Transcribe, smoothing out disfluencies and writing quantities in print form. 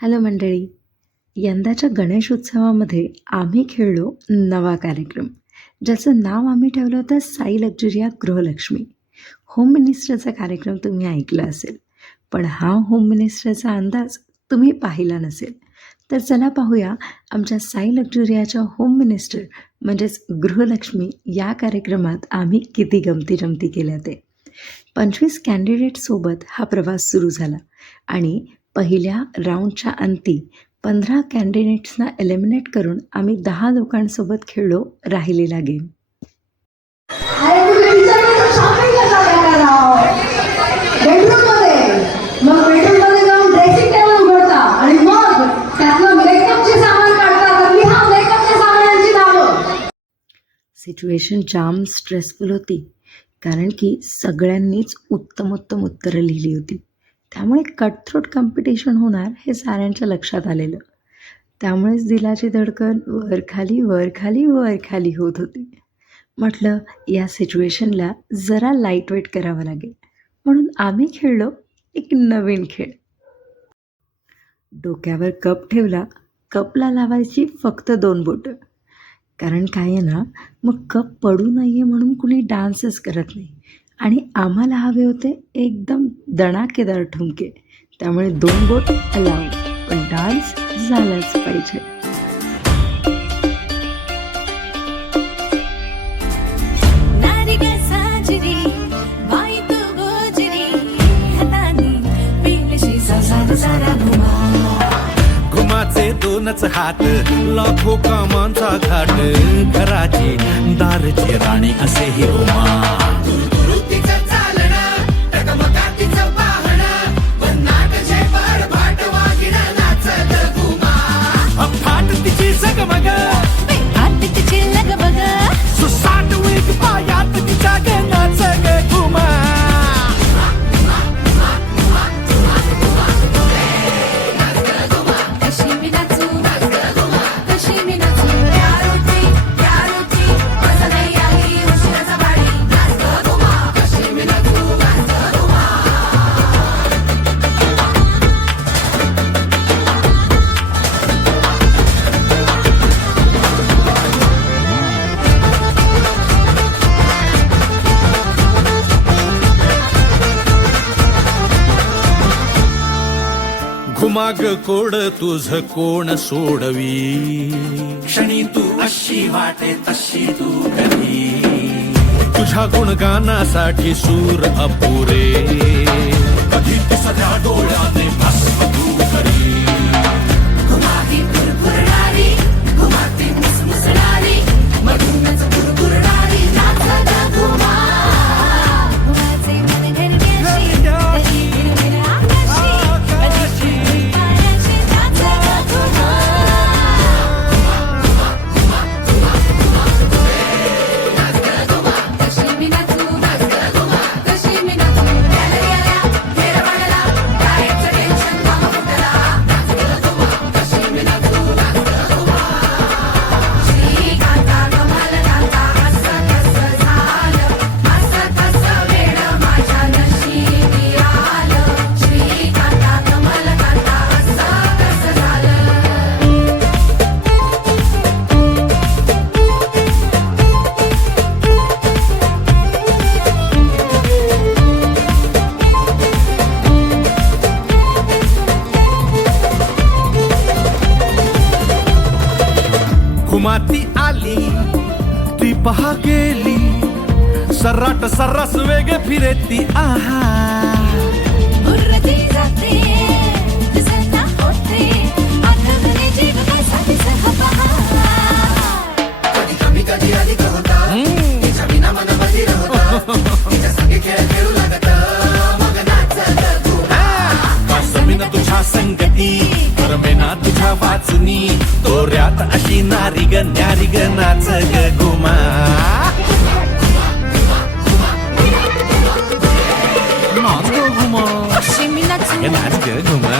Hello मंडळी. यंदाच्या गणेशोत्सवामध्ये आम्ही खेळलो नवा कार्यक्रम, ज्याचं नाव आम्ही ठेवलं होतं साई लक्झुरिया गृहलक्ष्मी. होम मिनिस्टरचा कार्यक्रम तुम्ही ऐकला असेल, पण हा होम मिनिस्टरचा अंदाज तुम्ही पाहिला नसेल. तर चला पाहूया आमच्या साई लक्झुरियाच्या होम मिनिस्टर म्हणजेच गृहलक्ष्मी या कार्यक्रमात आम्ही किती गमती जमती केल्या ते. 25 कॅन्डिडेटसोबत हा प्रवास सुरू झाला आणि पहिल्या राऊंडच्या अंती 15 कॅन्डिडेट्सना एलिमिनेट करून आम्ही 10 लोकांसोबत खेळलो राहिलेला गेम. सिच्युएशन जाम स्ट्रेसफुल होती, कारण की सगळ्यांनीच उत्तमोत्तम उत्तरं लिहिली होती. त्यामुळे कटथ्रोट कॉम्पिटिशन होणार हे साऱ्यांच्या लक्षात आलेलं. त्यामुळेच दिलाची धडकन वर खाली वर खाली वर खाली होत होती. म्हटलं या सिच्युएशनला जरा लाईट वेट करावं लागेल, म्हणून आम्ही खेळलो एक नवीन खेळ. डोक्यावर कप ठेवला, कपला लावायची फक्त 2 बोटं. कारण काय आहे ना, मग कप पडू नये म्हणून कुणी डान्सच करत नाही आणि आम्हाला हवे होते एकदम दणाकेदार ठुमके. त्यामुळे 2 बोट अलाउड, पण डान्स झालाच पाहिजे. घुमाचे 2च हात, लाखो कामांचा घाट, घराची दारची राणी असे ही घुमा. फाट तिची जगमग, तिची लगबग, सुसाट वेग पायात तिच्या गणाच ग घुमा. घुमाग कोड तुझ कोण सोडवी, क्षणी तू अशी वाटे तशी तू कधी. तुझ्या गुणगानासाठी सूर अपुरे, कधी तुझ्या डोळ्याने भस्म तू करी. घुमाती कुरकुरणारी, घुमाती मुसमुसणारी, मधूनच कुरकुरणारी नाचत घुमा. घुमाती आली ती पहा गेली, सर्राट सर्रास वेग फिरेती आहा. तुझ्या संगती रमेना तुझ्या वाचनी, तोऱ्यात अशी नारी ग न्यारी ग नाच ग घुमा. नाच ग घुमा, नाच ग घुमा.